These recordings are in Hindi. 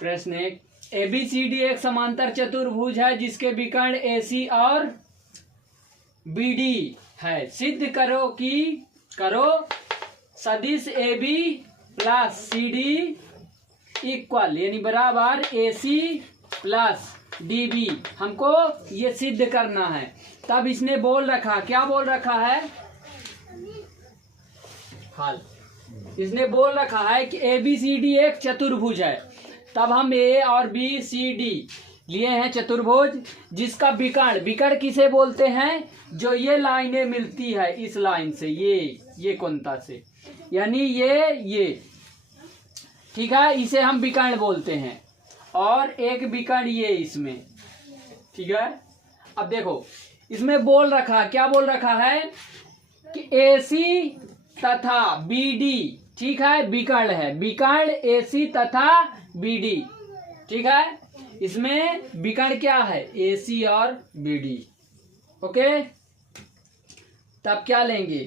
प्रश्न 1, ABCD एक समांतर चतुर्भुज है जिसके विकर्ण AC और BD है। सिद्ध करो कि सदिश AB प्लस CD इक्वल यानी बराबर AC प्लस DB। हमको ये सिद्ध करना है। तब इसने बोल रखा, क्या बोल रखा है? हाल इसने बोल रखा है कि ABCD एक चतुर्भुज है। तब हम A और BCD लिए हैं चतुर्भुज जिसका विकर्ण किसे बोलते हैं? जो ये लाइनें मिलती है इस लाइन से, ये कोणता से, यानी ये ठीक है, इसे हम विकर्ण बोलते हैं। और एक विकर्ण ये इसमें, ठीक है। अब देखो इसमें बोल रखा, क्या बोल रखा है कि AC तथा BD, ठीक है, विकर्ण है, विकर्ण AC तथा BD, ठीक है। इसमें विकर्ण क्या है? AC और BD। ओके, तब क्या लेंगे?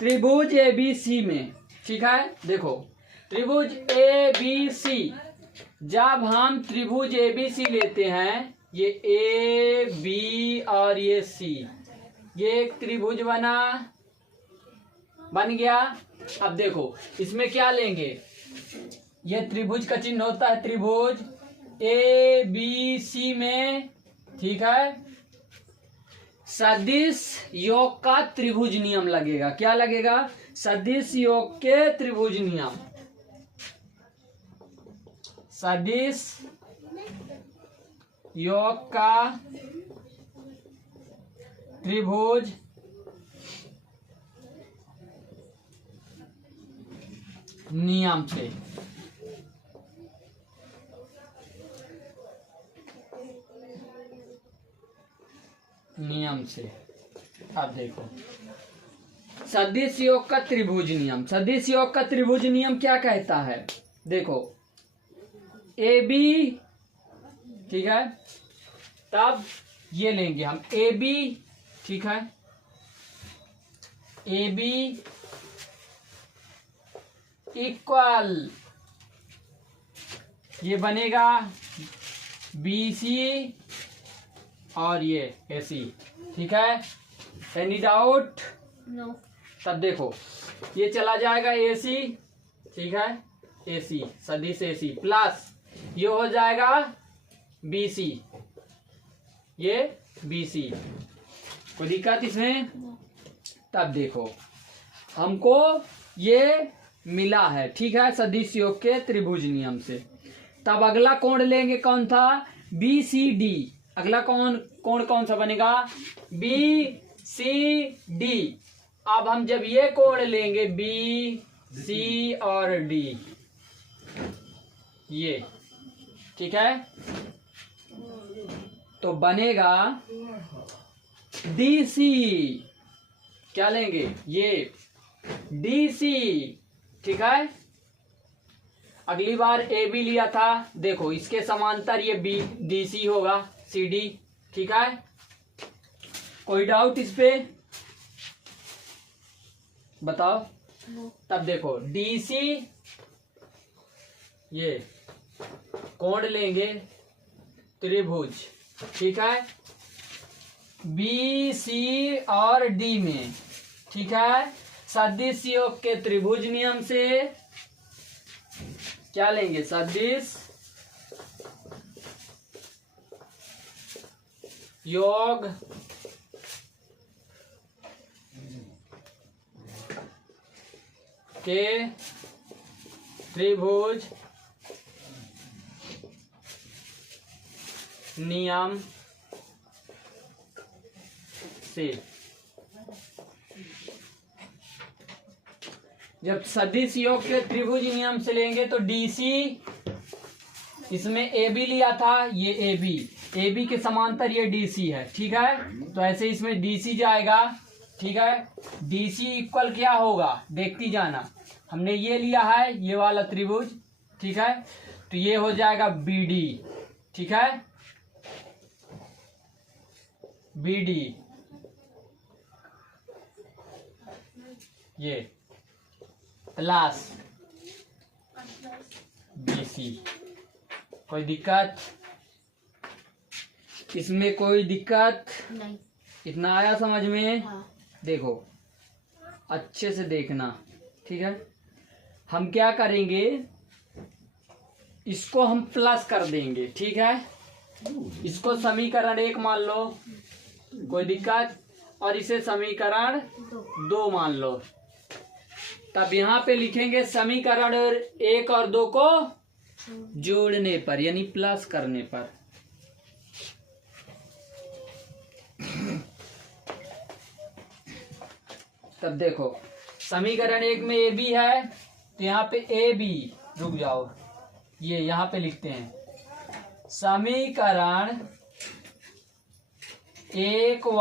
त्रिभुज ABC में, ठीक है। देखो त्रिभुज ABC, जब हम त्रिभुज ABC लेते हैं, ये AB और ये C, ये एक त्रिभुज बन गया। अब देखो इसमें क्या लेंगे? ये त्रिभुज का चिन्ह होता है त्रिभुज ABC में, ठीक है। सदिश योग का त्रिभुज नियम लगेगा। क्या लगेगा? सदिश योग के त्रिभुज नियम। सदिश योग का त्रिभुज नियम से, अब देखो सदिश योग का त्रिभुज नियम, सदिश योग का त्रिभुज नियम क्या कहता है? देखो AB, ठीक है, तब ये लेंगे हम AB, ठीक है, AB इक्वल ये बनेगा BC और ये AC, ठीक है। Any doubt? नो। तब देखो ये चला जाएगा AC, ठीक है, AC सदिश AC प्लस ये हो जाएगा BC, ये BC। कोई दिक्कत इसमें? तब देखो हमको ये मिला है, ठीक है, सदिश योग के त्रिभुज नियम से। तब अगला कोण लेंगे, कौन था? BCD। अगला कोण कौन सा बनेगा? BCD। अब हम जब ये कोण लेंगे BC और D, ये, ठीक है, तो बनेगा DC। क्या लेंगे? ये DC, ठीक है। अगली बार AB लिया था, देखो इसके समांतर ये DC होगा CD, ठीक है। कोई डाउट इस पे? बताओ। तब देखो DC, ये कोण लेंगे त्रिभुज, ठीक है, BC और D में, ठीक है। सदिश योग के त्रिभुज नियम से क्या लेंगे? सदिश योग के त्रिभुज नियम से। जब सदिश योग के त्रिभुज नियम से लेंगे तो DC, इसमें AB लिया था, ये AB के समांतर ये DC है, ठीक है। तो ऐसे इसमें DC जाएगा, ठीक है। DC इक्वल क्या होगा? देखती जाना। हमने ये लिया है, ये वाला त्रिभुज, ठीक है, तो ये हो जाएगा BD, ठीक है, BD, ये प्लस BC। कोई दिक्कत इसमें? कोई दिक्कत नहीं। इतना आया समझ में? हाँ। देखो अच्छे से देखना, ठीक है। हम क्या करेंगे, इसको हम प्लस कर देंगे, ठीक है। इसको समीकरण 1 मान लो, कोई दिक्कत, और इसे समीकरण 2 मान लो। तब यहाँ पे लिखेंगे समीकरण 1 और 2 को जोड़ने पर, यानी प्लस करने पर। तब देखो समीकरण 1 में AB है, तो यहाँ पे AB, रुक जाओ, ये यहाँ पे लिखते हैं समीकरण 1 व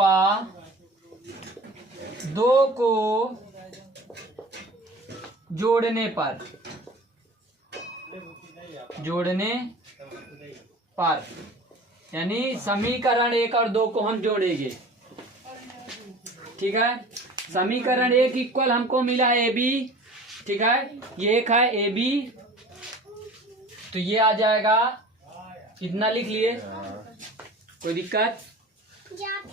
2 को जोड़ने पर, यानी समीकरण 1 और 2 को हम जोड़ेंगे, ठीक है। समीकरण 1 इक्वल हमको मिला है AB, ठीक है, ये एक है AB, तो ये आ जाएगा, इतना लिख लिए, कोई दिक्कत?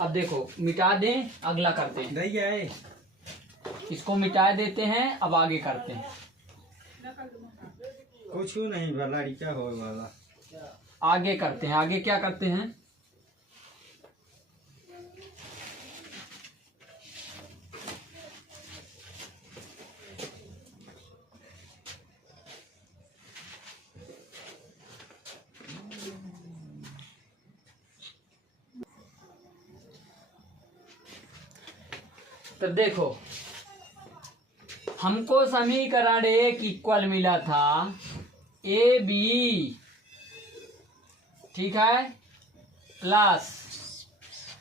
अब देखो मिटा दें, अगला करते हैं, इसको मिटा देते हैं, अब आगे करते हैं। कुछ नहीं भला क्या हो वाला, आगे करते हैं, आगे क्या करते हैं, तो देखो हमको समीकरण 1 इक्वल मिला था AB, ठीक है, प्लस,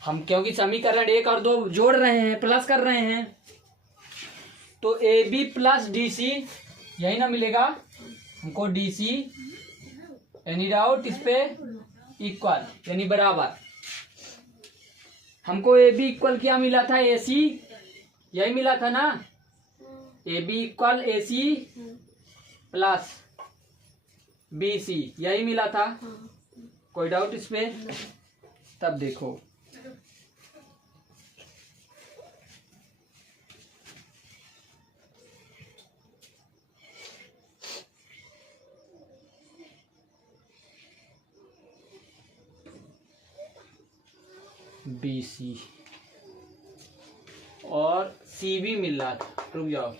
हम क्योंकि समीकरण 1 और 2 जोड़ रहे हैं, प्लस कर रहे हैं, तो AB प्लस DC, यही ना मिलेगा हमको, DC एनी डाउट इस पे, इक्वल यानी बराबर। हमको AB इक्वल क्या मिला था, AC, यही मिला था ना, AB equal AC plus BC, यही मिला था, कोई डाउट इस पे? तब देखो BC और CB मिल रहा था, रुक जाओ,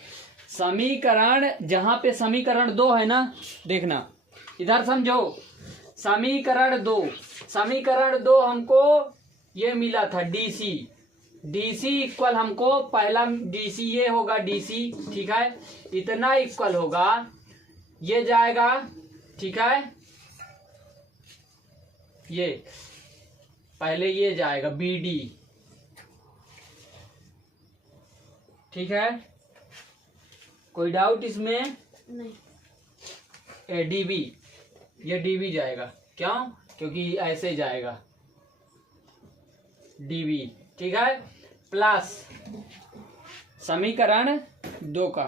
समीकरण, जहां पे समीकरण 2 है ना, देखना इधर समझो, समीकरण 2 हमको ये मिला था DC इक्वल हमको, पहला DC ये होगा DC, ठीक है, इतना इक्वल होगा, ये जाएगा, ठीक है, ये पहले ये जाएगा BD, ठीक है, कोई डाउट इसमें? नहीं। DB, ये DB जाएगा, क्यों? क्योंकि ऐसे जाएगा DB, ठीक है, प्लस समीकरण 2 का,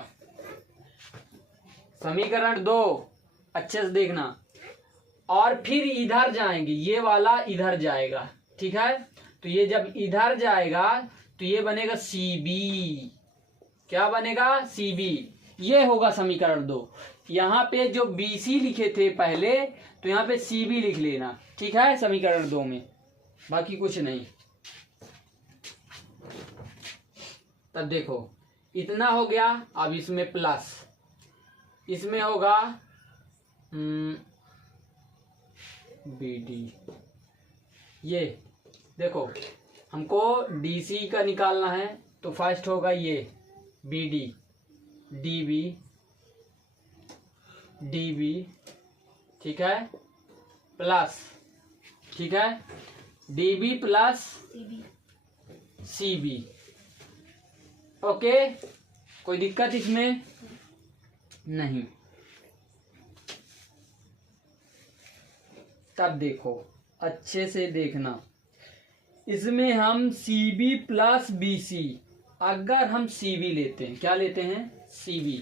समीकरण 2 अच्छे से देखना, और फिर इधर जाएंगे, ये वाला इधर जाएगा, ठीक है, तो ये जब इधर जाएगा तो ये बनेगा CB, क्या बनेगा, CB, ये होगा समीकरण 2। यहाँ पे जो BC लिखे थे पहले, तो यहाँ पे CB लिख लेना, ठीक है, समीकरण 2 में, बाकी कुछ नहीं। तब देखो इतना हो गया, अब इसमें प्लस, इसमें होगा BD, ये देखो हमको DC का निकालना है, तो फर्स्ट होगा ये BD, DB, ठीक है, प्लस, ठीक है, DB प्लस CB, ओके, कोई दिक्कत इसमें नहीं। तब देखो अच्छे से देखना, इसमें हम CB प्लस BC, अगर हम CB लेते हैं, क्या लेते हैं, CB,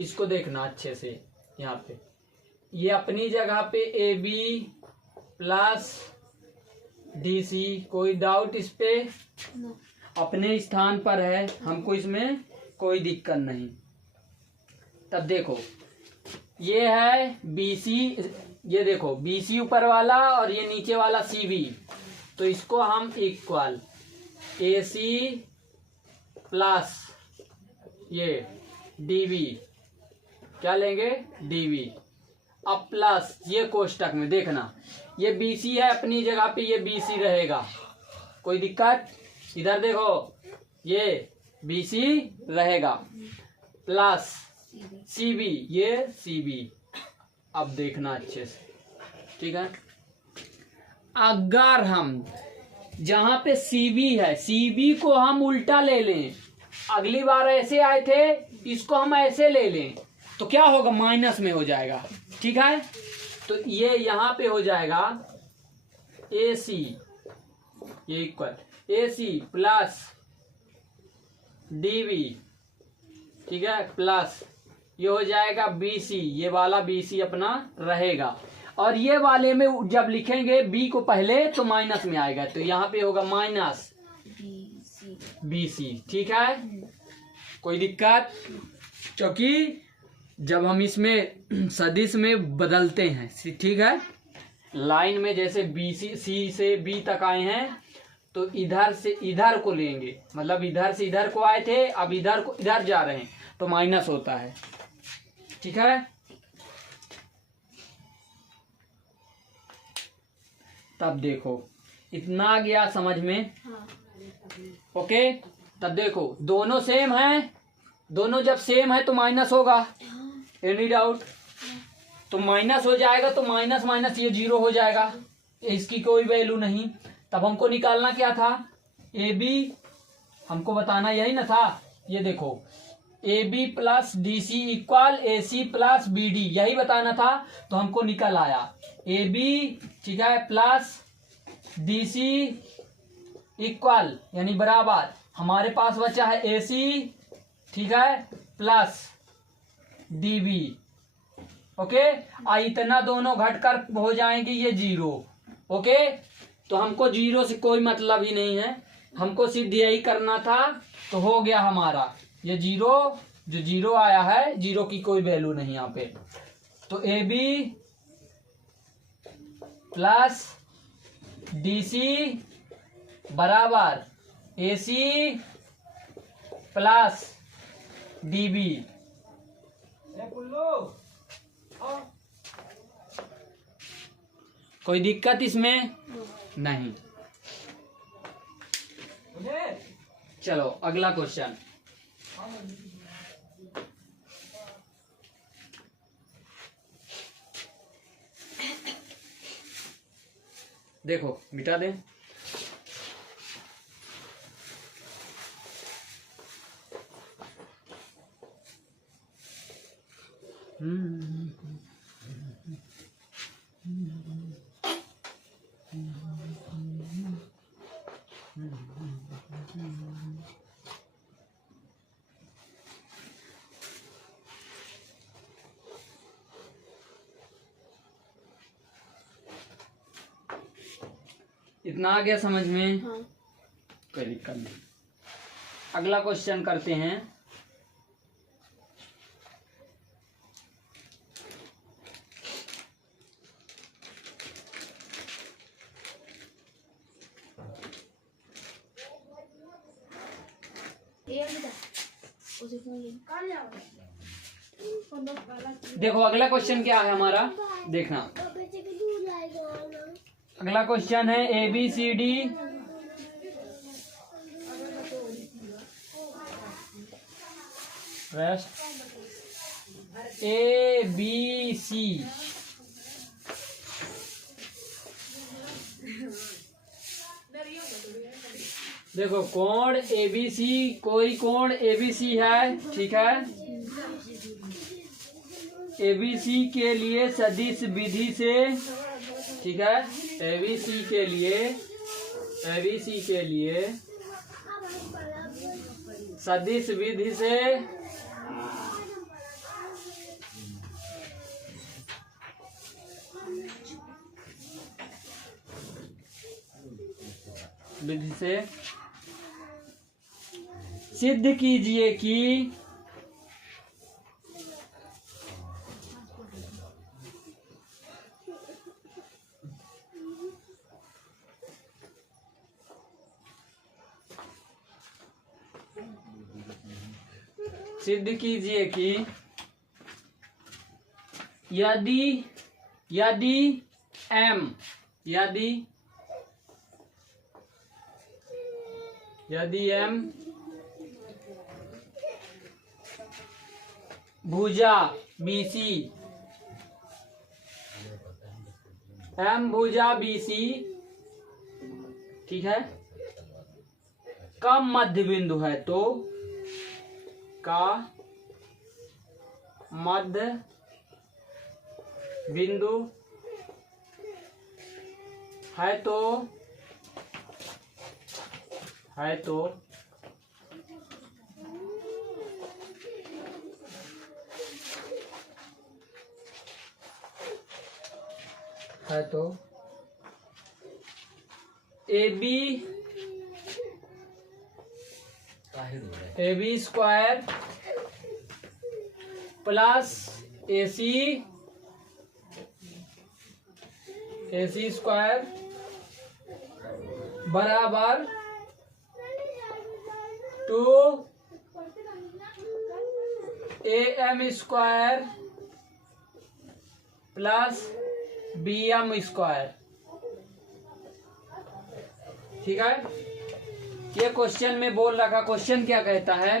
इसको देखना अच्छे से। यहाँ पे ये अपनी जगह पे A B plus D C, कोई डाउट इस पे? अपने स्थान पर है, हमको इसमें कोई दिक्कत नहीं। तब देखो ये है बी सी, ये देखो बी सी ऊपर वाला और ये नीचे वाला सी बी, तो इसको हम इक्वल ए सी प्लस ये डी बी, क्या लेंगे? D B. अब प्लस ये कोष्टक में देखना, ये बी सी है अपनी जगह पे, ये बी सी रहेगा, कोई दिक्कत? इधर देखो ये बी सी रहेगा प्लस सी बी, ये सी बी। अब देखना अच्छे से, ठीक है। अगर हम जहां पे सी बी है, सी बी को हम उल्टा ले लें, अगली बार ऐसे आए थे, इसको हम ऐसे ले लें, तो क्या होगा? माइनस में हो जाएगा, ठीक है। तो ये यहां पे हो जाएगा ए सी, ये equal A C plus D B, ठीक है, प्लस ये हो जाएगा बी सी, ये वाला बी सी अपना रहेगा। और ये वाले में जब लिखेंगे बी को पहले तो माइनस में आएगा, तो यहाँ पे होगा माइनस बी सी, ठीक है। कोई दिक्कत? क्योंकि जब हम इसमें सदिश में बदलते हैं, ठीक है, लाइन में जैसे बी सी से बी तक आए हैं, तो इधर से इधर को लेंगे, मतलब इधर से इधर को आए थे, अब इधर को इधर जा रहे हैं, तो माइनस होता है, ठीक है। तब देखो इतना आ गया समझ में? ओके। तब देखो दोनों सेम है, दोनों जब सेम है तो माइनस होगा, एनी डाउट? तो माइनस हो जाएगा, तो माइनस माइनस ये जीरो हो जाएगा, इसकी कोई वैल्यू नहीं। तब हमको निकालना क्या था? ए बी, हमको बताना यही ना था। ये देखो A B plus D C equal A C plus B D, यही बताना था। तो हमको निकल आया ए बी, ठीक है, प्लस डी सी इक्वल यानी बराबर, हमारे पास बचा है ए सी, ठीक है, प्लस डी बी। ओके, इतना दोनों घटकर हो जाएंगे ये जीरो। ओके, तो हमको जीरो से कोई मतलब ही नहीं है, हमको सिर्फ यही करना था, तो हो गया हमारा ये जीरो। जो जीरो आया है, जीरो की कोई वैल्यू नहीं यहाँ पे। तो A B plus D C बराबर A C plus D B. कोई दिक्कत इसमें नहीं। चलो अगला क्वेश्चन। देखो मिटा दें। इतना आ गया समझ में? हाँ। कोई दिक्कत नहीं। अगला क्वेश्चन करते हैं। देखो अगला क्वेश्चन क्या है हमारा, देखना। अगला क्वेश्चन है A B C D rest A B C, देखो कोण ए बी सी, कोई कोण ए बी सी है, ठीक है। ए बी सी के लिए सदिश विधि से, ठीक है, एबीसी के लिए सदिश विधि से विधि से सिद्ध कीजिए कि यदि m भुजा BC ठीक है का मध्य बिंदु है तो का मध्य बिंदु है तो AB square plus AC square बराबर 2AM square plus BM square. ठीक है, ये क्वेश्चन में बोल रखा। क्वेश्चन क्या कहता है,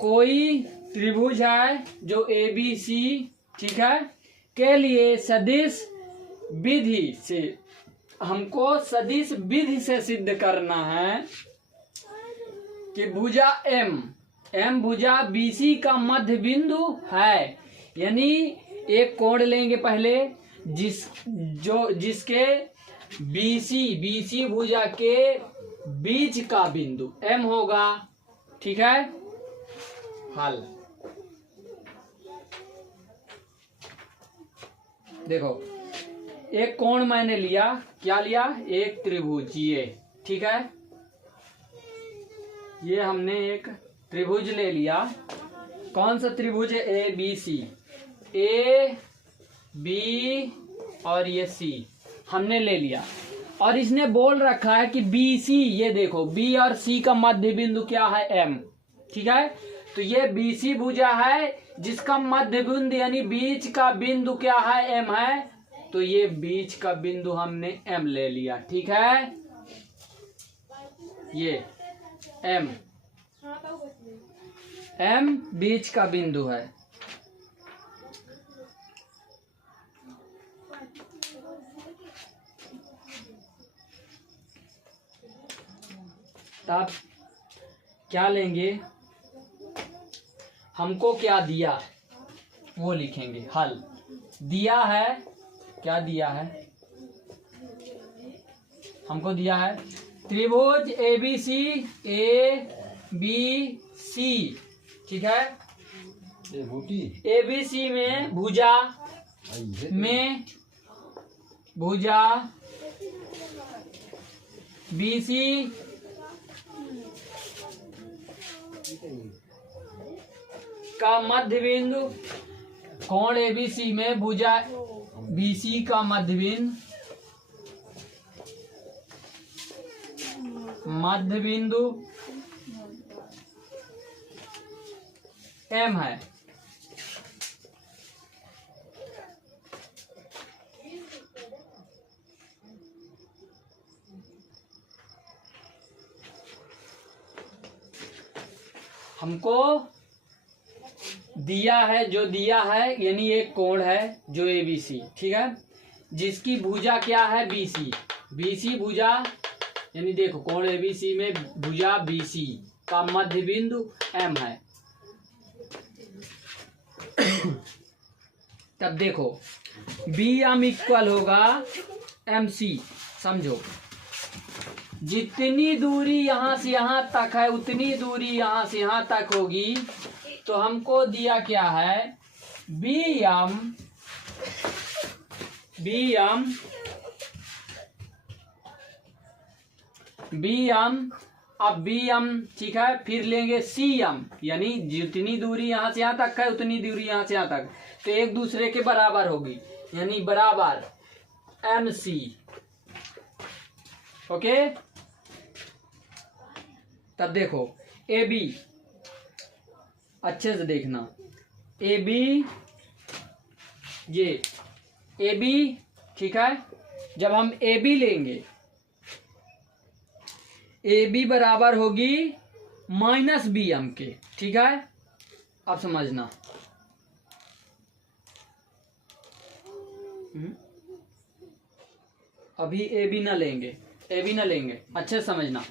कोई त्रिभुज है जो ABC ठीक है के लिए सदिश विधि से हमको सदिश विधि से सिद्ध करना है कि भुजा M भुजा BC का मध्य बिंदु है। यानी एक कोण लेंगे पहले जिसके BC भुजा के बीच का बिंदु M होगा। ठीक है, हल देखो, एक कोण मैंने लिया, क्या लिया, एक त्रिभुज ये। ठीक है, ये हमने एक त्रिभुज ले लिया। कौन सा त्रिभुज है, ABC, A B और ये C हमने ले लिया। और इसने बोल रखा है कि BC, ये देखो B और C का मध्य बिंदु क्या है, M। ठीक है, तो ये BC भुजा है जिसका मध्य बिंदु यानी बीच का बिंदु क्या है, M है। तो ये बीच का बिंदु हमने M ले लिया। ठीक है, ये M बीच का बिंदु है। तब क्या लेंगे, हमको क्या दिया वो लिखेंगे। हल दिया है, क्या दिया है, हमको दिया है त्रिभुज ABC ठीक है। ABC में भुजा BC का मध्य बिंदु, कोण ABC में भुजा BC का मध्य बिंदु M है। हमको दिया है, जो दिया है यानी एक कोण है जो ABC ठीक है, जिसकी भुजा क्या है, BC भुजा यानी देखो कोण ABC में भुजा BC का मध्य बिंदु M है। तब देखो BM इक्वल होगा MC। समझो, जितनी दूरी यहां से यहां तक है उतनी दूरी यहां से यहां तक होगी। तो हमको दिया क्या है, BM बी एम, अब बी एम, ठीक है, फिर लेंगे सी एम, यानी जितनी दूरी यहाँ से यहाँ तक है उतनी दूरी यहाँ से यहाँ तक, तो एक दूसरे के बराबर होगी, यानी बराबर एम सी। ओके, तब देखो ए बी, अच्छे से देखना, ए बी, ये ए बी, ठीक है, जब हम ए बी लेंगे, ए बी बराबर होगी माइनस बी एम के, ठीक है, अब समझना। अभी ए बी ना लेंगे, ए बी ना लेंगे, अच्छे समझना,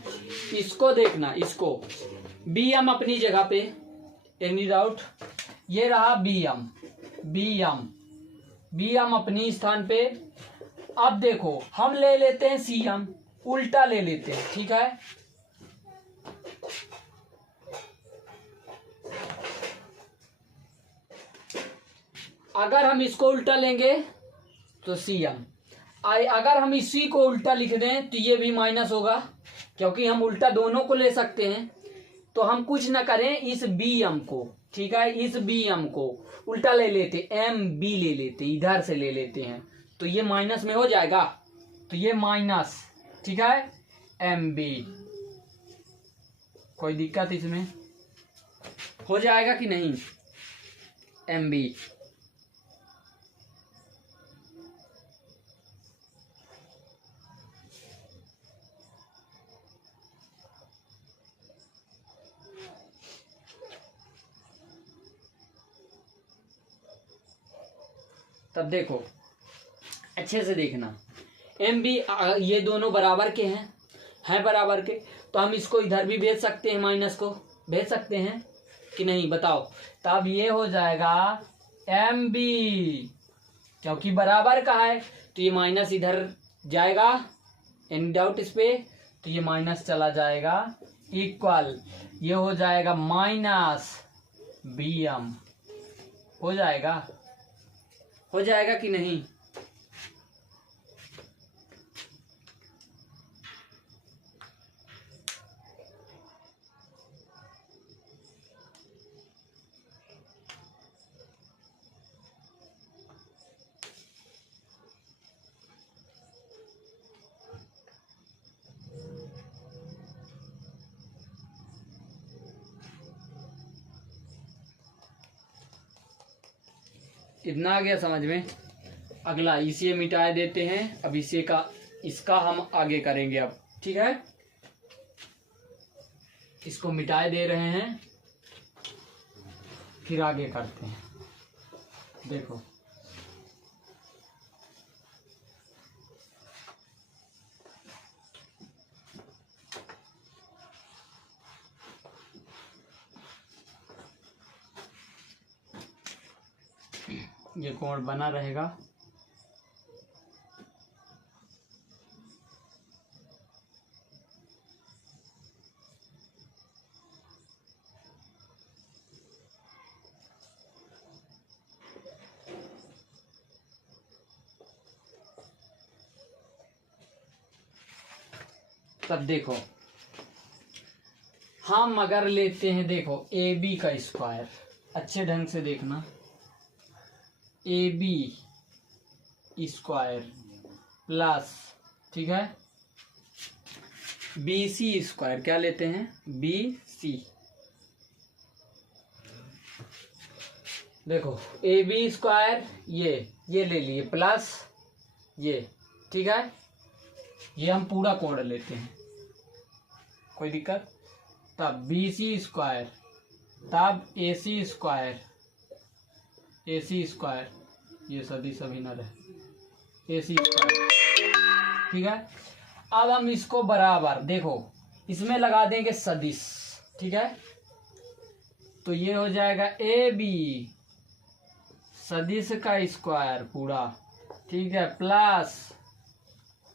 इसको देखना, इसको बी एम अपनी जगह पे, एनी डाउट, ये रहा B M, B M, B M अपनी स्थान पे। अब देखो हम ले लेते हैं सी एम, उल्टा ले लेते हैं, ठीक है, अगर हम इसको उल्टा लेंगे तो सी एम, अगर हम इसी को उल्टा लिख दें तो ये भी माइनस होगा, क्योंकि हम उल्टा दोनों को ले सकते हैं। तो हम कुछ ना करें, इस बी एम को, ठीक है, इस बी एम को उल्टा ले लेते, एम बी ले लेते, इधर से ले लेते हैं, तो ये माइनस में हो जाएगा, तो ये माइनस, ठीक है, एम बी, कोई दिक्कत इसमें हो जाएगा कि नहीं, एम बी। तब देखो अच्छे से देखना, एम बी, ये दोनों बराबर के हैं बराबर के, तो हम इसको इधर भी भेज सकते हैं, माइनस को भेज सकते हैं कि नहीं, बताओ। तब ये हो जाएगा एम बी, क्योंकि बराबर का है तो ये माइनस इधर जाएगा, एनी डाउट इस पे, तो ये माइनस चला जाएगा, इक्वल ये हो जाएगा माइनस बी एम, हो जाएगा कि नहीं। इतना आ गया समझ में। अगला इसे मिटा देते हैं, अब इसका हम आगे करेंगे अब, ठीक है, इसको मिटाए दे रहे हैं, फिर आगे करते हैं। देखो ये कोण बना रहेगा, तब देखो हम अगर लेते हैं, देखो ए बी का स्क्वायर, अच्छे ढंग से देखना, ए बी स्क्वायर प्लस, ठीक है, बी सी स्क्वायर, क्या लेते हैं, बी सी। देखो ए बी स्क्वायर ये ले लिए प्लस ये, ठीक है, ये हम पूरा कोण लेते हैं, कोई दिक्कत। तब बी सी स्क्वायर, तब ए सी स्क्वायर, ए सी स्क्वायर, ये सदिश अभी न रहे, ए सी स्क्वायर, ठीक है। अब हम इसको बराबर, देखो इसमें लगा देंगे सदिश, ठीक है, तो ये हो जाएगा ए बी सदिश का स्क्वायर पूरा, ठीक है, प्लस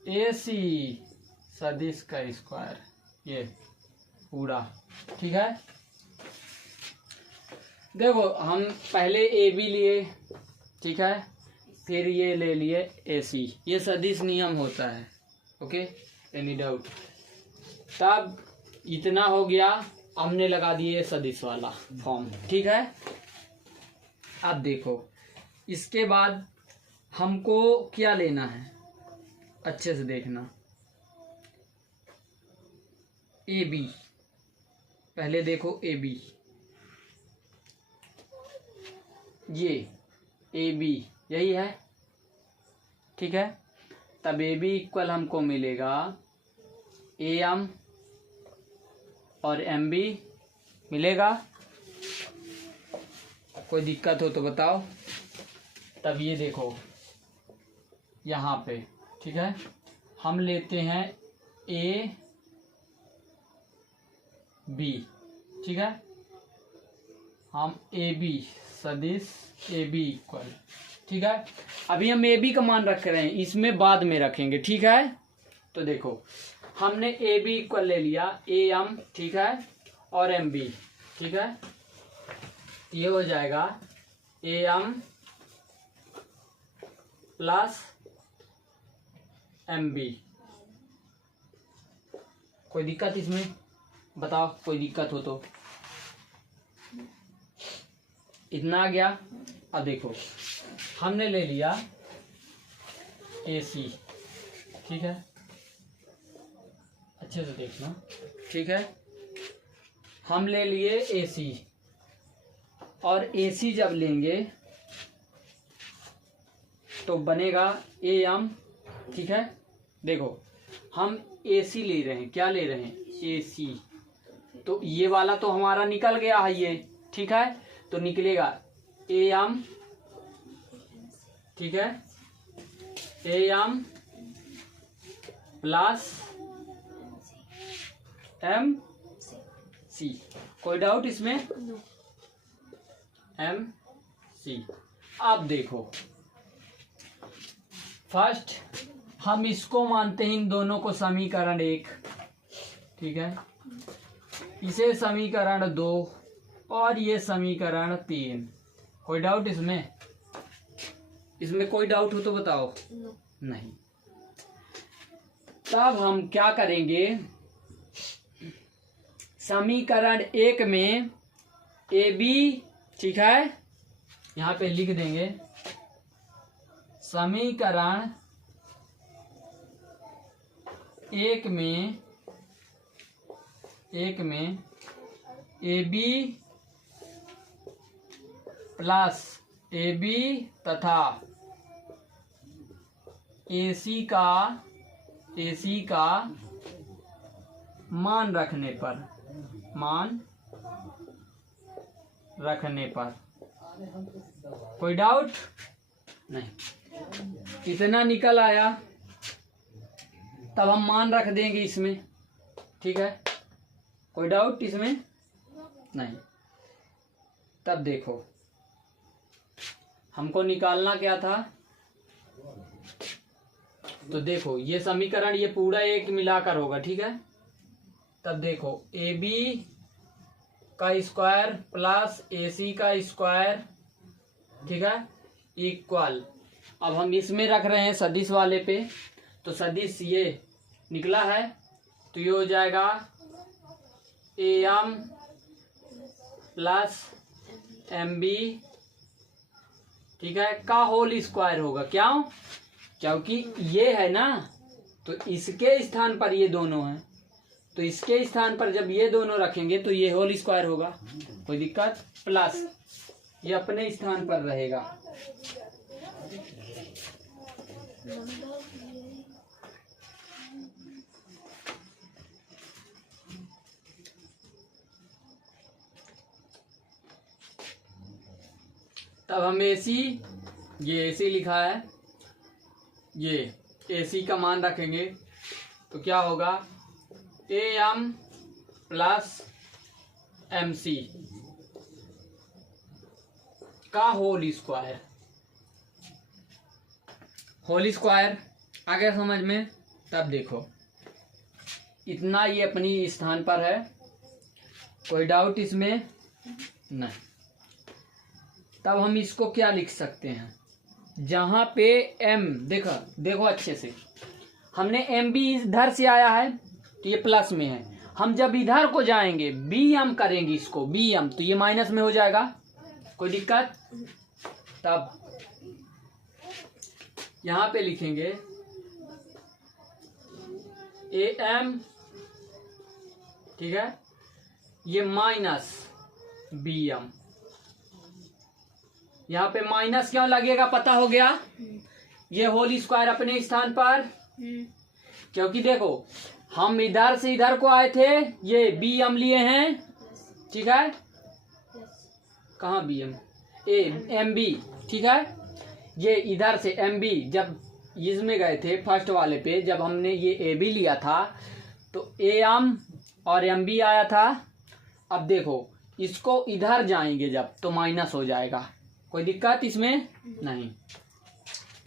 ए सी सदिश का स्क्वायर, ये पूरा, ठीक है। देखो हम पहले ए बी लिए, ठीक है, फिर ये ले लिए ए सी, ये सदिश नियम होता है, ओके, एनी डाउट। तब इतना हो गया, हमने लगा दिए सदिश वाला फॉर्म। ठीक है, अब देखो इसके बाद हमको क्या लेना है, अच्छे से देखना। ए बी, पहले देखो ए बी, ये ए बी यही है। ठीक है, तब ए बी इक्वल हमको मिलेगा ए एम और एम बी मिलेगा। कोई दिक्कत हो तो बताओ। तब ये देखो यहाँ पे, ठीक है, हम लेते हैं ए बी। ठीक है, हम ए बी सदिश ए बी इक्वल, ठीक है। अभी हम ए बी का मान रख रहे हैं, इसमें बाद में रखेंगे। ठीक है, तो देखो हमने ए बी इक्वल ले लिया ए एम, ठीक है, और एम बी। ठीक है, ये हो जाएगा A M plus M B. कोई दिक्कत इसमें बताओ, कोई दिक्कत हो तो। इतना आ गया। अब देखो हमने ले लिया ए सी। ठीक है, अच्छे से देखना। ठीक है, हम ले लिए ए सी, और ए सी जब लेंगे तो बनेगा ए एम। ठीक है, देखो हम ए सी ले रहे हैं, क्या ले रहे हैं, ए सी। तो ये वाला तो हमारा निकल गया है ये। ठीक है, तो निकलेगा ए एम, ठीक है, A M plus M C. कोई डाउट इसमें, एम सी। अब देखो फर्स्ट हम इसको मानते हैं, इन दोनों को समीकरण 1। ठीक है, इसे समीकरण 2 और ये समीकरण 3। कोई डाउट इसमें, इसमें कोई डाउट हो तो बताओ। नहीं, तब हम क्या करेंगे, समीकरण 1 में ए बी, ठीक है, यहाँ पे लिख देंगे समीकरण 1 में A B plus A B तथा ए सी का मान रखने पर कोई डाउट नहीं। इतना निकल आया, तब हम मान रख देंगे इसमें। ठीक है, कोई डाउट इसमें नहीं। तब देखो हमको निकालना क्या था, तो देखो ये समीकरण ये पूरा एक मिलाकर होगा। ठीक है, तब देखो ए बी का स्क्वायर प्लस ए सी का स्क्वायर, ठीक है, इक्वल। अब हम इसमें रख रहे हैं सदिश वाले पे, तो सदिश ये निकला है, तो ये हो जाएगा A M plus M B, ठीक है, का होल स्क्वायर होगा। क्यों? क्योंकि ये है ना, तो इसके स्थान पर ये दोनों हैं, तो इसके स्थान पर जब ये दोनों रखेंगे तो ये होल स्क्वायर होगा। कोई दिक्कत, प्लस ये अपने स्थान पर रहेगा। तब हम एसी, ये एसी लिखा है, ये एसी का मान रखेंगे तो क्या होगा, A M plus M C का होल स्क्वायर। होल स्क्वायर आ गया समझ में। तब देखो इतना ये अपनी स्थान पर है, कोई डाउट इसमें नहीं। तब हम इसको क्या लिख सकते हैं, जहां पे एम, देखो अच्छे से, हमने एम बी इधर से आया है तो ये प्लस में है। हम जब इधर को जाएंगे बी एम करेंगे इसको बी एम, तो ये माइनस में हो जाएगा। कोई दिक्कत? तब यहां पे लिखेंगे ए एम, ठीक है, ये माइनस बी एम। यहां पे माइनस क्यों लगेगा पता हो गया? ये होल स्क्वायर अपने स्थान पर, क्योंकि देखो हम इधर से इधर को आए थे, ये बी एम लिए हैं, ठीक है, कहाँ B M, A M B, ठीक है, ये इधर से एम बी, जब इसमें गए थे फर्स्ट वाले पे, जब हमने ये ए बी लिया था तो ए एम और एम बी आया था। अब देखो इसको इधर जाएंगे जब तो माइनस हो जाएगा, कोई दिक्कत इसमें नहीं।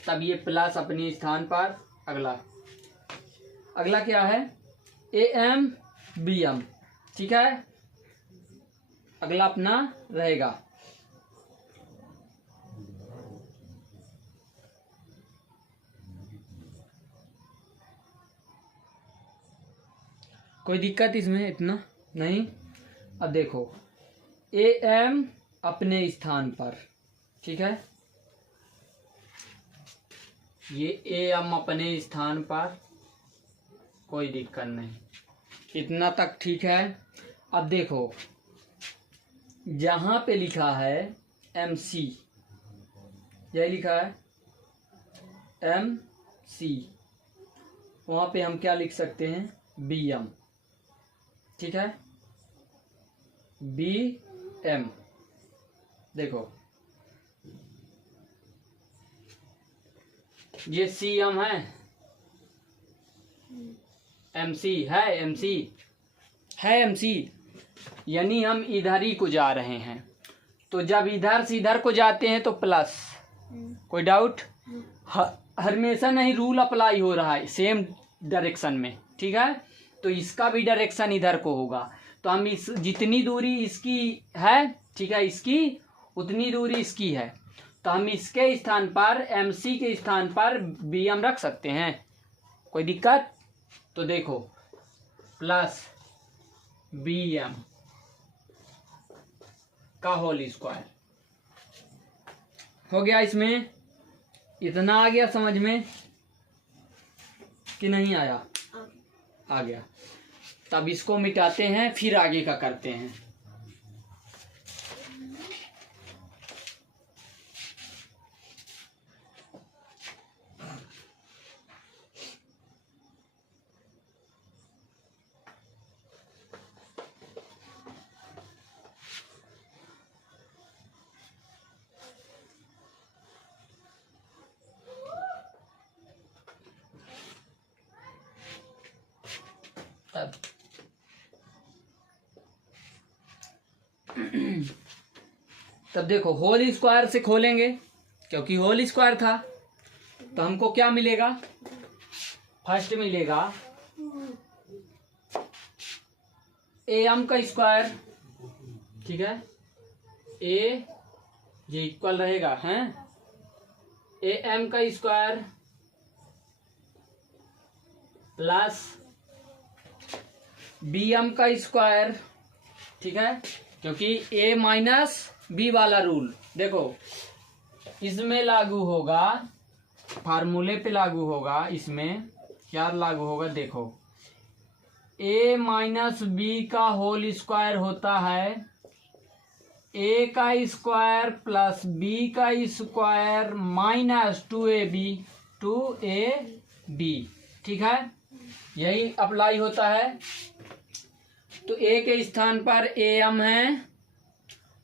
तब ये प्लस अपने स्थान पर। अगला क्या है? ए एम बी एम, ठीक है, अगला अपना रहेगा कोई दिक्कत इसमें इतना नहीं। अब देखो ए एम अपने स्थान पर, ठीक है, ये ए एम अपने स्थान पर, कोई दिक्कत नहीं, इतना तक ठीक है। अब देखो जहां पे लिखा है एम सी, यही लिखा है एम सी, वहां पे हम क्या लिख सकते हैं? बी एम, ठीक है, बी एम। देखो ये सी एम है, एम सी है, एम सी है, एम सी, यानी हम इधर ही को जा रहे हैं, तो जब इधर से इधर को जाते हैं तो प्लस। कोई डाउट? हमेशा नहीं रूल अप्लाई हो रहा है सेम डायरेक्शन में, ठीक है, तो इसका भी डायरेक्शन इधर को होगा। तो हम इस जितनी दूरी इसकी है, ठीक है, इसकी उतनी दूरी इसकी है, तो हम इसके स्थान पर एम सी के स्थान पर बी एम रख सकते हैं। कोई दिक्कत? तो देखो प्लस बी एम का होल स्क्वायर हो गया। इसमें इतना आ गया समझ में कि नहीं आया? आ गया। तब इसको मिटाते हैं, फिर आगे का करते हैं। तब देखो होल स्क्वायर से खोलेंगे, क्योंकि होल स्क्वायर था, तो हमको क्या मिलेगा? फर्स्ट मिलेगा ए एम का स्क्वायर, ठीक है, ए ये इक्वल रहेगा हैं ए एम का स्क्वायर प्लस बी एम का स्क्वायर, ठीक है, क्योंकि ए माइनस बी वाला रूल देखो इसमें लागू होगा, फार्मूले पे लागू होगा। इसमें क्या लागू होगा? देखो ए माइनस बी का होल स्क्वायर होता है ए का स्क्वायर प्लस बी का स्क्वायर माइनस 2ab, ठीक है, यही अप्लाई होता है। तो ए के स्थान पर ए एम है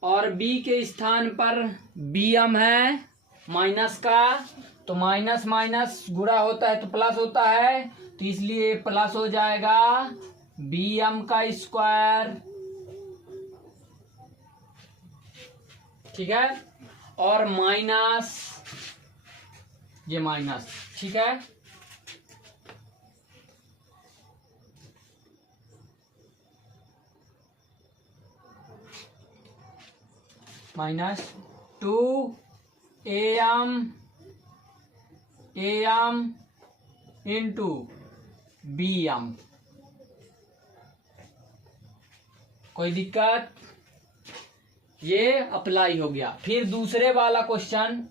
और बी के स्थान पर बी एम है माइनस का, तो माइनस माइनस गुणा होता है तो प्लस होता है, तो इसलिए प्लस हो जाएगा बी एम का स्क्वायर, ठीक है, और माइनस ये माइनस, ठीक है, माइनस 2am इंटू bm, कोई दिक्कत? ये अप्लाई हो गया। फिर दूसरे वाला क्वेश्चन,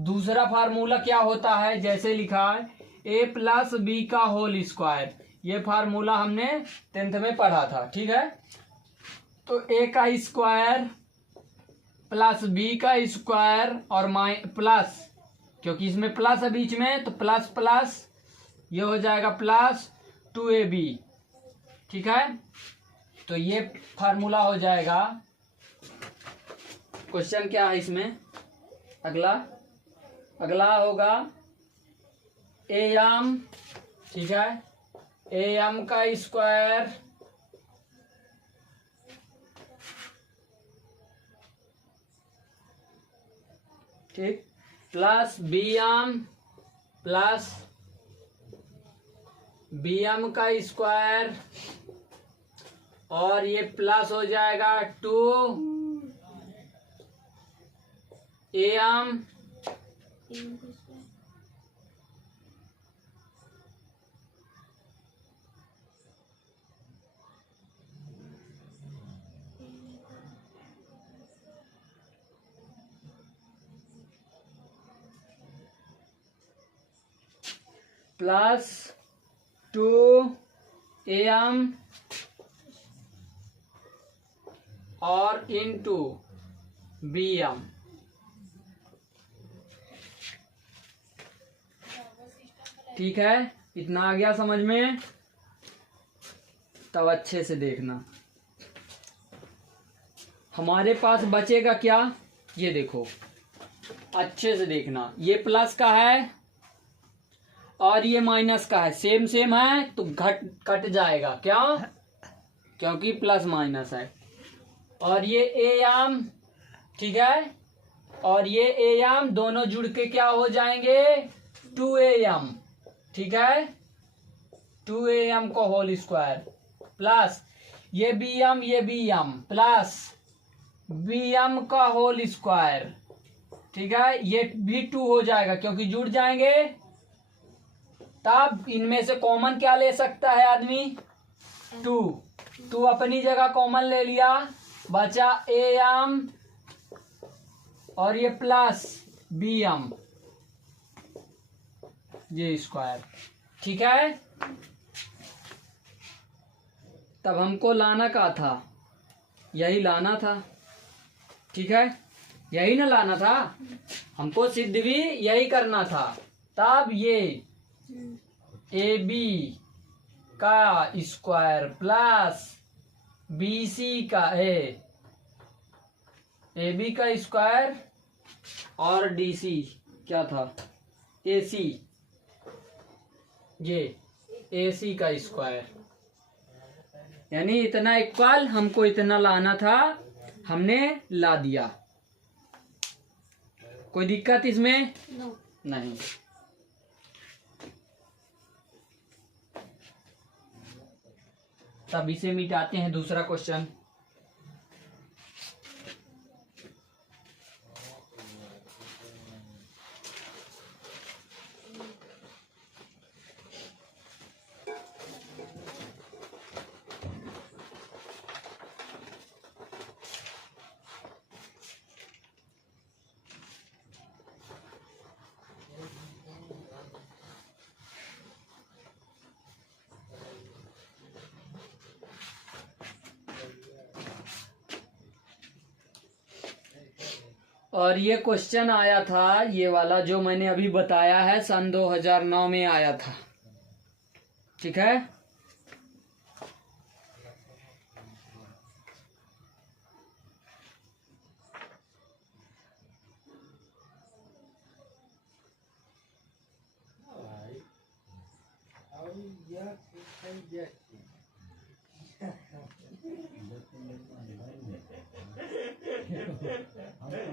दूसरा फार्मूला क्या होता है, जैसे लिखा है ए प्लस बी का होल स्क्वायर। ये फार्मूला हमने 10th में पढ़ा था, ठीक है। तो ए का स्क्वायर प्लस बी का स्क्वायर और प्लस, क्योंकि इसमें प्लस है बीच में, तो प्लस प्लस ये हो जाएगा प्लस 2ab, ठीक है। तो ये फार्मूला हो जाएगा। क्वेश्चन क्या है इसमें, अगला होगा am, ठीक है, am का स्क्वायर ठीक प्लस bm का स्क्वायर और ये प्लस हो जाएगा 2am प्लस 2am और इनटू bm। ठीक है, इतना आ गया समझ में? तब अच्छे से देखना, हमारे पास बचेगा क्या, ये देखो अच्छे से देखना। ये प्लस का है और ये माइनस का है, सेम सेम है तो कट जाएगा, क्या, क्योंकि प्लस माइनस है। और ये am, ठीक है, और ये am दोनों जुड़ के क्या हो जाएंगे 2am, ठीक है, 2am को होल स्क्वायर प्लस ये bm प्लस bm का होल स्क्वायर, ठीक है। ये भी 2 हो जाएगा क्योंकि जुड़ जाएंगे। तब इनमें से कॉमन क्या ले सकता है आदमी, 2 अपनी जगह कॉमन ले लिया, बचा am और ये प्लस bm, ये स्क्वायर, ठीक है। तब हमको लाना क्या था, यही लाना था, ठीक है, यही ना लाना था हमको, सिद्ध भी यही करना था। तब ये ab का स्क्वायर प्लस bc का ab का स्क्वायर और dc क्या था ac, ये ac का स्क्वायर, यानी इतना इक्वल हमको इतना लाना था, हमने ला दिया। कोई दिक्कत इसमें? नहीं। तब इसे मिटाते हैं, दूसरा क्वेश्चन। और ये क्वेश्चन आया था, ये वाला जो मैंने अभी बताया है, सन 2009 में आया था, ठीक है।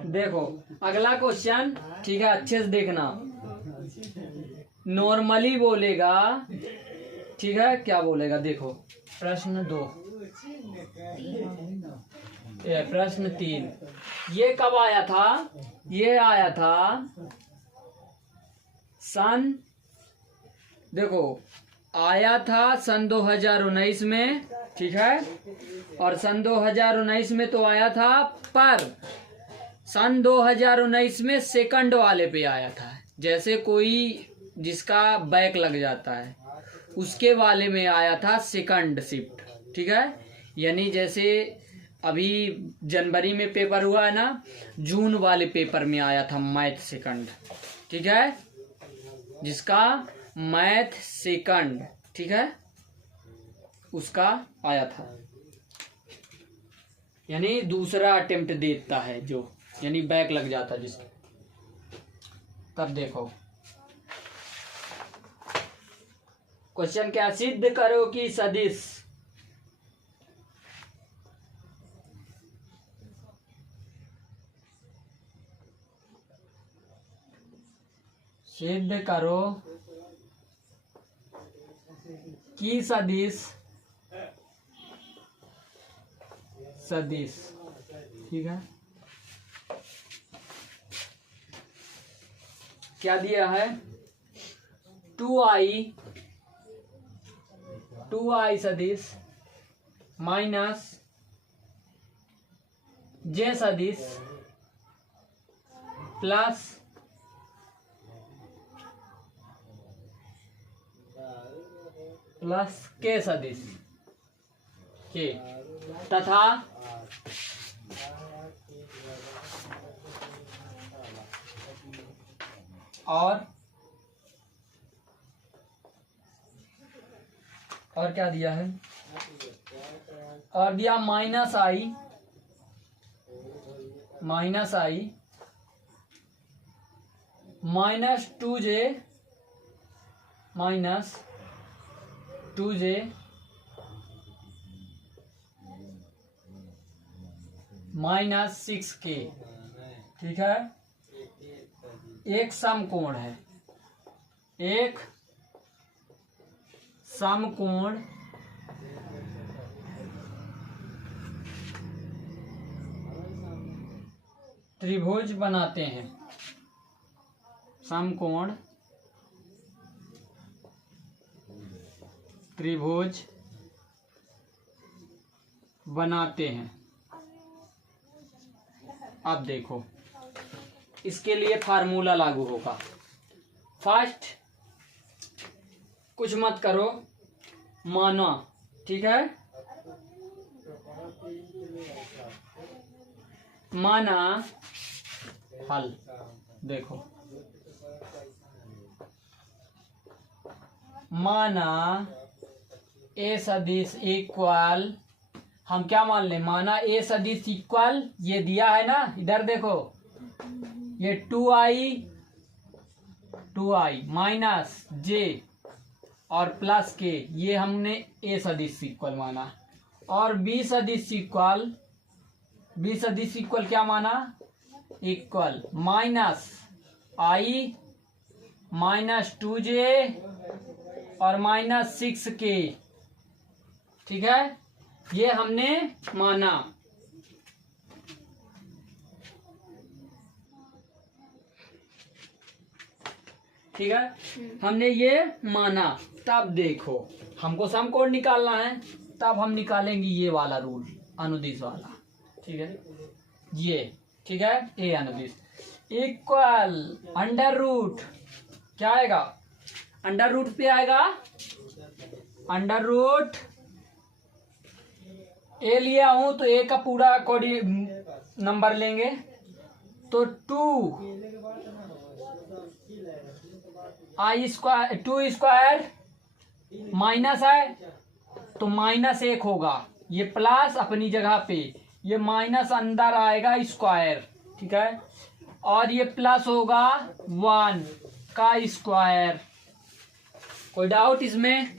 देखो अगला क्वेश्चन, ठीक है, अच्छे से देखना। नॉर्मली बोलेगा, ठीक है, क्या बोलेगा देखो, प्रश्न 2, प्रश्न 3, ये कब आया था, ये आया था सन, देखो आया था सन 2019 में, ठीक है। और सन 2019 में तो आया था, पर सन 2019 में सेकंड वाले पे आया था। जैसे कोई जिसका बैक लग जाता है उसके वाले में आया था सेकंड शिफ्ट, ठीक है। यानी जैसे अभी जनवरी में पेपर हुआ है ना, जून वाले पेपर में आया था मैथ सेकंड, ठीक है, जिसका मैथ सेकंड, ठीक है, उसका आया था। यानी दूसरा अटेम्प्ट देता है जो, यानी बैक लग जाता जिसका। तब देखो क्वेश्चन क्या, सिद्ध करो कि सदिश सिद्ध करो कि सदिश ठीक है। क्या दिया है, 2i सदिश माइनस j सदिश प्लस k सदिश k तथा और क्या दिया है, और दिया minus i minus 2j minus 2j minus 6k, ठीक है। एक समकोण है, एक समकोण त्रिभुज बनाते हैं, समकोण त्रिभुज बनाते हैं। अब देखो इसके लिए फार्मूला लागू होगा। फर्स्ट कुछ मत करो, माना, ठीक है, माना हल। देखो माना ए सदिश इक्वल, हम क्या मान लें, माना ए सदिश इक्वल, ये दिया है ना, इधर देखो ये 2i माइनस j और प्लस के, ये हमने ए सदिश इक्वल माना। और बी सदिश इक्वल क्या माना, equal minus i minus 2j और माइनस 6k, ठीक है, ये हमने माना। ठीक है, हमने ये माना। तब देखो हमको समकोण निकालना है, तब हम निकालेंगे ये वाला रूल, अनुदिश वाला, ठीक है, ये, ठीक है, ए अनुदिश इक्वल अंडर रूट, क्या आएगा, अंडर रूट पे आएगा, अंडर रूट ए लिया हूं तो ए का पूरा कोडी नंबर लेंगे, तो 2 स्क्वायर माइनस है तो माइनस 1 होगा, ये प्लस अपनी जगह पे, ये माइनस अंदर आएगा स्क्वायर, ठीक है, और ये प्लस होगा 1 का स्क्वायर। कोई डाउट इसमें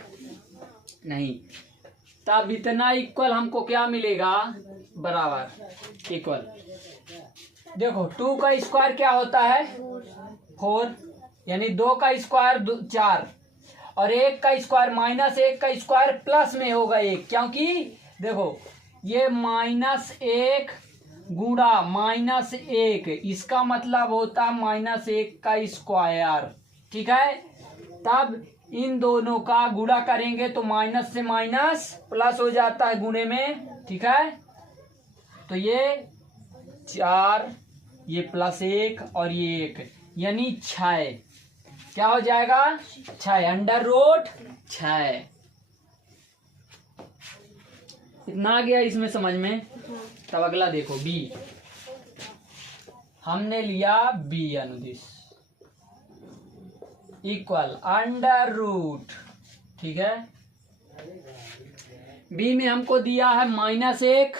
नहीं। तब इतना इक्वल हमको क्या मिलेगा, बराबर इक्वल। देखो 2 का स्क्वायर क्या होता है, 4, यानी 2 का स्क्वायर 4, और 1 का स्क्वायर माइनस 1 का स्क्वायर प्लस में होगा 1, क्योंकि देखो ये -1 गुणा -1, इसका मतलब होता है -1 का स्क्वायर, ठीक है। तब इन दोनों का गुणा करेंगे तो माइनस से माइनस प्लस हो जाता है गुणे में, ठीक है। तो ये 4, ये +1 और ये 1, यानी 6। क्या हो जाएगा? 6 √6। इतना आ गया इसमें समझ में। तब अगला देखो बी। हमने लिया बी अनुदिश इक्वल √, ठीक है। बी में हमको दिया है -1,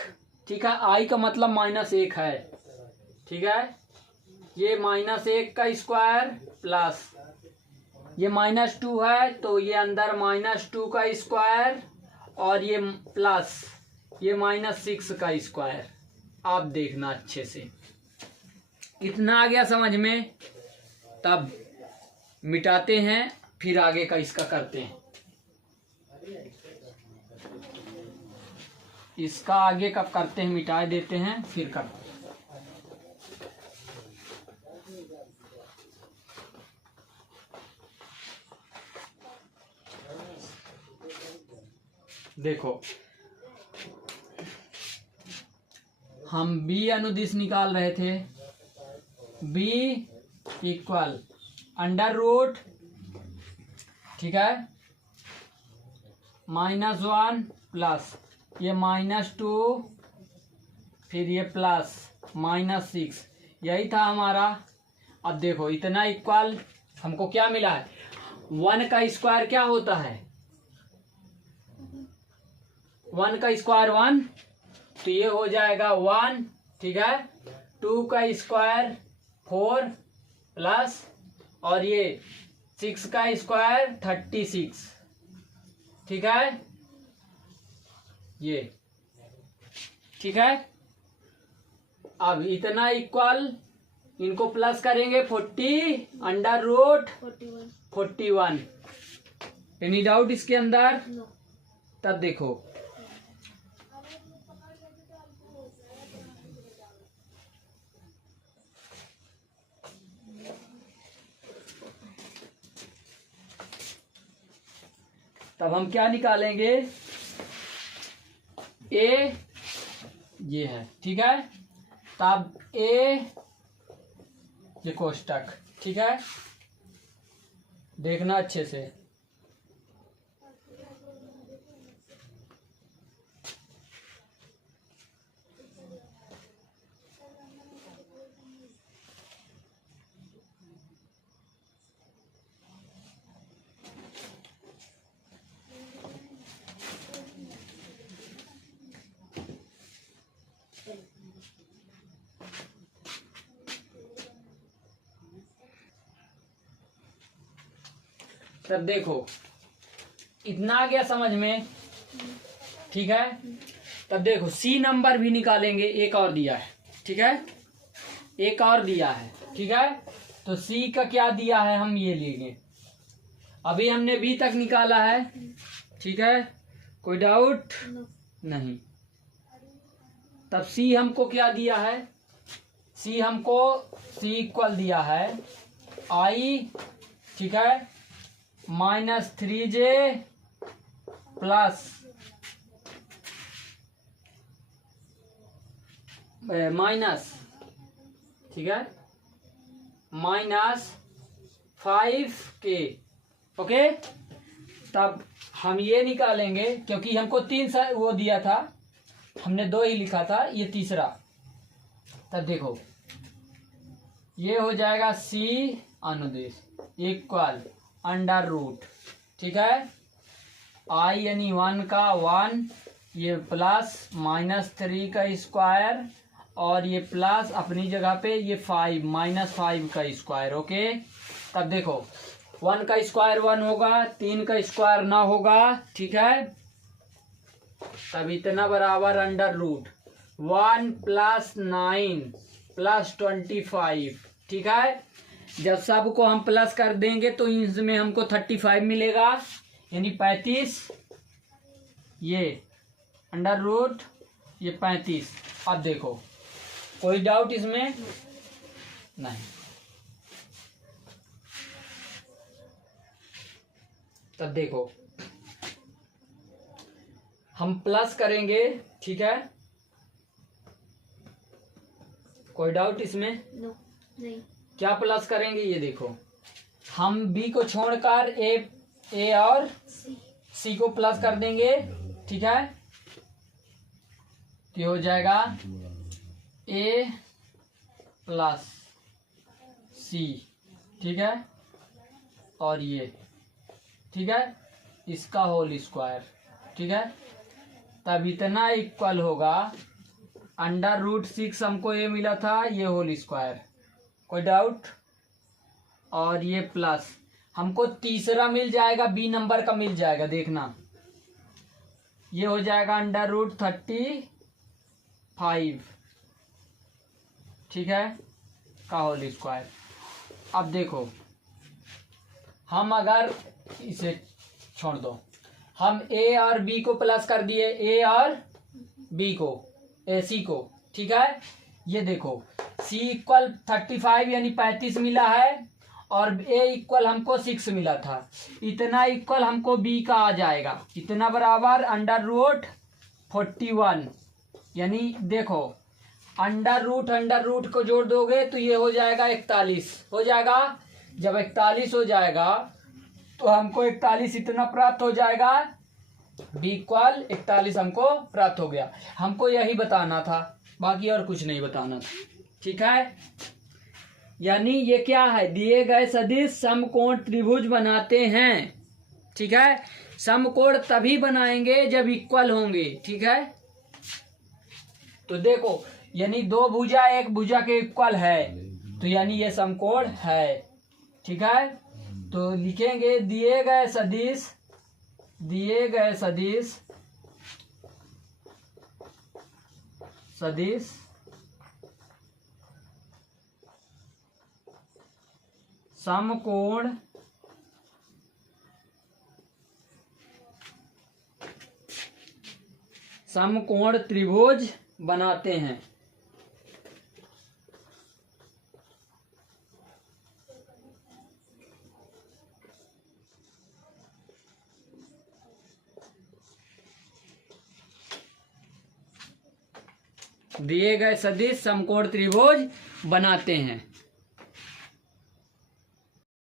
ठीक है। आई का मतलब -1 है, ठीक है। ये -1 का स्क्वायर प्लस ये -2 है तो ये अंदर -2 का स्क्वायर और ये प्लस ये -6 का स्क्वायर। आप देखना अच्छे से, इतना आ गया समझ में। तब मिटाते हैं, फिर आगे का इसका करते हैं। इसका आगे का करते हैं, मिटा देते हैं फिर करते हैं। देखो हम बी अनुदिश निकाल रहे थे। बी इक्वल √, ठीक है, -1 प्लस ये -2 फिर ये प्लस -6, यही था हमारा। अब देखो इतना इक्वल हमको क्या मिला है? 1 का स्क्वायर क्या होता है? 1 का स्क्वायर 1, तो ये हो जाएगा 1, ठीक है। 2 का स्क्वायर 4 प्लस और ये 6 का स्क्वायर 36, ठीक है। ये ठीक है। अब इतना इक्वल इनको प्लस करेंगे 40 √41। एनी डाउट इसके अंदर? तब देखो तब हम क्या निकालेंगे? ए ये है, ठीक है। तब ए ये कोष्टक, ठीक है। देखना अच्छे से। तब देखो इतना आ गया समझ में, ठीक है। तब देखो सी नंबर भी निकालेंगे। एक और दिया है, ठीक है, एक और दिया है, ठीक है। तो सी का क्या दिया है हम ये लेंगे। अभी हमने बी तक निकाला है, ठीक है, कोई डाउट नहीं। तब सी हमको क्या दिया है? सी हमको सी इक्वल दिया है आई, ठीक है, -3j प्लस माइनस, ठीक है, -5k, ओके। तब हम ये निकालेंगे क्योंकि हमको 3 वो दिया था, हमने 2 ही लिखा था, ये तीसरा। तब देखो ये हो जाएगा सी अनुदेश इक्वल √, ठीक है। आई यानी 1 का 1, ये प्लस -3 का स्क्वायर और ये प्लस अपनी जगह पे ये 5 -5 का स्क्वायर, ओके। तब देखो 1 का स्क्वायर 1 होगा, 3 का स्क्वायर ना होगा, ठीक है। तब इतना बराबर √1 + 9 + 25, ठीक है। जब सबको हम प्लस कर देंगे तो इसमें हमको 35 मिलेगा, यानी 35, ये √ ये 35। अब देखो कोई डाउट इसमें नहीं। तब देखो हम प्लस करेंगे, ठीक है, कोई डाउट इसमें? नो नहीं। क्या प्लस करेंगे ये देखो, हम बी को छोड़कर ए और सी को प्लस कर देंगे, ठीक है, तो ये हो जाएगा ए प्लस सी, ठीक है, और ये, ठीक है, इसका होल स्क्वायर, ठीक है, तब इतना इक्वल होगा √6 हमको ये मिला था, ये होल स्क्वायर, कोई डाउट? और ये प्लस हमको तीसरा मिल जाएगा, बी नंबर का मिल जाएगा, देखना ये हो जाएगा √35, ठीक है, का होल स्क्वायर। अब देखो हम अगर इसे छोड़ दो, हम ए और बी को प्लस कर दिए, ए और बी को, सी को, ठीक है, ये देखो सी इक्वल 35 यानी 35 मिला है, और ए इक्वल हमको 6 मिला था, इतना इक्वल हमको बी का आ जाएगा, इतना बराबर √41, यानी देखो अंडर रूट को जोड़ दोगे तो ये हो जाएगा 41 हो जाएगा। जब 41 हो जाएगा तो हमको 41 इतना प्राप्त हो जाएगा, बी इक्वल 41 हमको प्राप्त हो गया। हमको यही बताना था, बाकी और कुछ नहीं बताना था, ठीक है। यानी ये क्या है, दिए गए सदिश समकोण त्रिभुज बनाते हैं, ठीक है। समकोण तभी बनाएंगे जब इक्वल होंगे, ठीक है। तो देखो यानी दो भुजा एक भुजा के इक्वल है, तो यानी ये समकोण है, ठीक है। तो लिखेंगे दिए गए सदिश समकोण त्रिभुज बनाते हैं। दिए गए सदिश समकोण त्रिभुज बनाते हैं।